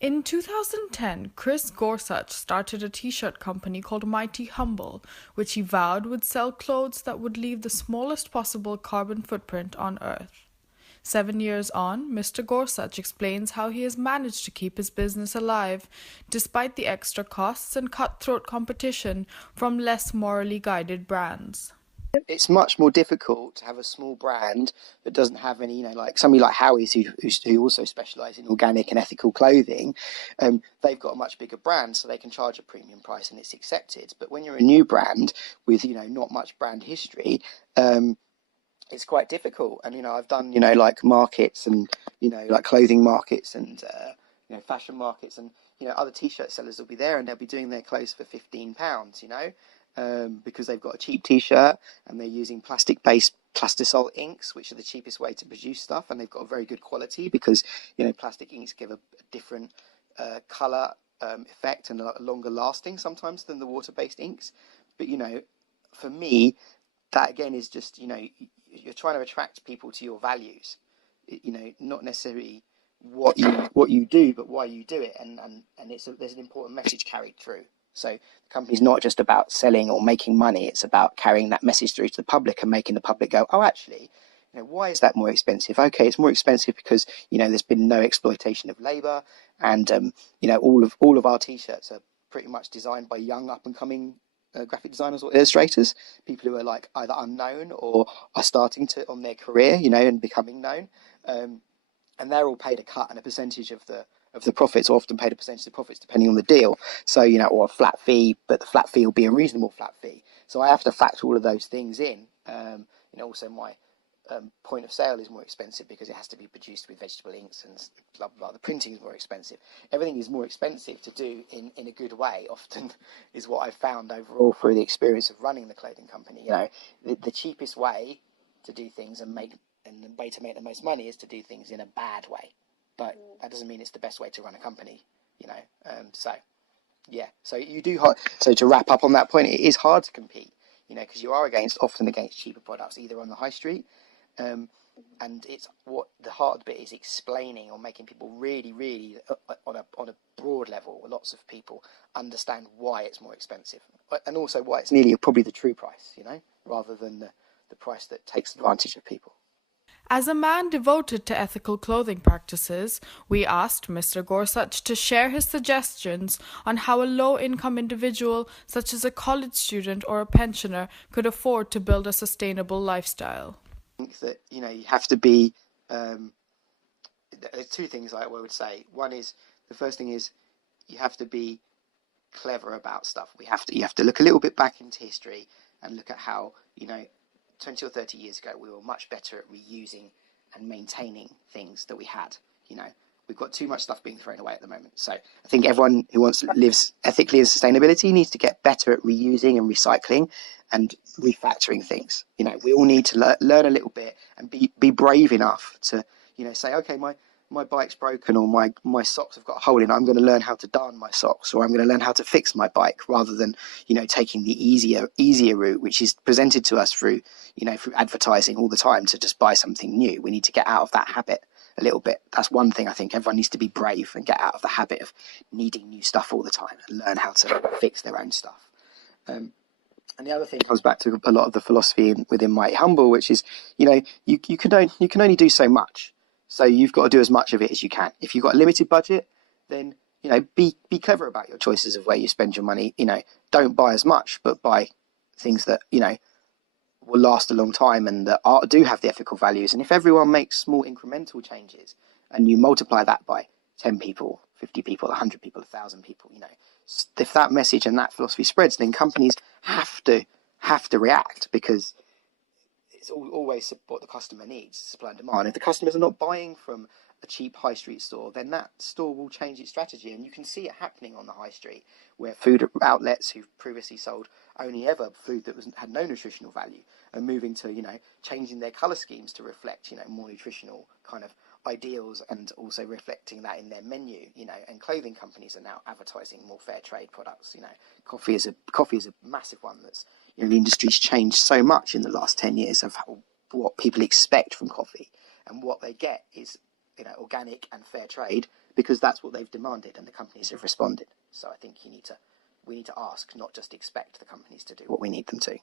In 2010, Chris Gorsuch started a t-shirt company called Mighty Humble, which he vowed would sell clothes that would leave the smallest possible carbon footprint on Earth. 7 years on, Mr. Gorsuch explains how he has managed to keep his business alive, despite the extra costs and cutthroat competition from less morally guided brands. It's much more difficult to have a small brand that doesn't have any, like somebody like Howie's who also specialise in organic and ethical clothing. They've got a much bigger brand, so they can charge a premium price and it's accepted. But when you're a new brand with, not much brand history, it's quite difficult. And, I've done, like markets and, like clothing markets and, fashion markets and, other t-shirt sellers will be there and they'll be doing their clothes for £15, because they've got a cheap t-shirt and they're using plastic-based plastisol inks, which are the cheapest way to produce stuff, and they've got a very good quality because plastic inks give a different color effect and a longer lasting sometimes than the water-based inks. But for me, that again is just you're trying to attract people to your values, not necessarily what you do, but why you do it, and there's an important message carried through. So the company's not just about selling or making money, it's about carrying that message through to the public and making the public go, oh, actually, why is that more expensive? Okay, it's more expensive because, there's been no exploitation of labour and, all of our T-shirts are pretty much designed by young up-and-coming graphic designers or illustrators, people who are like either unknown or are starting to on their career, and becoming known. And they're all paid a cut and a percentage of the profits, or often paid a percentage of the profits depending on the deal. So, or a flat fee, but the flat fee will be a reasonable flat fee. So I have to factor all of those things in. Also my point of sale is more expensive because it has to be produced with vegetable inks and blah, blah, blah. The printing is more expensive. Everything is more expensive to do in a good way, often is what I've found overall through the experience of running the clothing company. The cheapest way to do things and the way to make the most money is to do things in a bad way. But that doesn't mean it's the best way to run a company, So you do. So to wrap up on that point, it is hard to compete, because you are often against cheaper products, either on the high street, and it's what the hard bit is explaining or making people really, really on a broad level. Lots of people understand why it's more expensive, and also why it's nearly probably the true price, rather than the price that takes advantage of people. As a man devoted to ethical clothing practices, we asked Mr. Gorsuch to share his suggestions on how a low-income individual, such as a college student or a pensioner, could afford to build a sustainable lifestyle. I think that, you have to be, there's two things I would say. The first thing is you have to be clever about stuff. You have to look a little bit back into history and look at how, 20 or 30 years ago, we were much better at reusing and maintaining things that we had. We've got too much stuff being thrown away at the moment. So I think everyone who lives ethically and sustainability needs to get better at reusing and recycling and refactoring things. We all need to learn a little bit and be brave enough to, say, okay, my bike's broken or my socks have got a hole in it. I'm going to learn how to darn my socks, or I'm going to learn how to fix my bike, rather than, taking the easier route, which is presented to us through advertising all the time, to just buy something new. We need to get out of that habit a little bit. That's one thing I think everyone needs to be brave and get out of the habit of needing new stuff all the time and learn how to fix their own stuff. And the other thing comes back to a lot of the philosophy within Mighty Humble, which is, you can only do so much. So you've got to do as much of it as you can. If you've got a limited budget, then, be clever about your choices of where you spend your money. Don't buy as much, but buy things that, will last a long time and that do have the ethical values. And if everyone makes small incremental changes and you multiply that by 10 people, 50 people, 100 people, 1,000 people, if that message and that philosophy spreads, then companies have to react, because it's always what the customer needs, supply and demand. If the customers are not buying from a cheap high street store, then that store will change its strategy. And you can see it happening on the high street, where food outlets who've previously sold only ever food that had no nutritional value are moving to, changing their colour schemes to reflect, more nutritional kind of ideals, and also reflecting that in their menu, and clothing companies are now advertising more fair trade products. Coffee is a massive one that's, the industry's changed so much in the last 10 years of what people expect from coffee, and what they get is, organic and fair trade because that's what they've demanded and the companies have responded. So I think we need to ask, not just expect the companies to do what we need them to.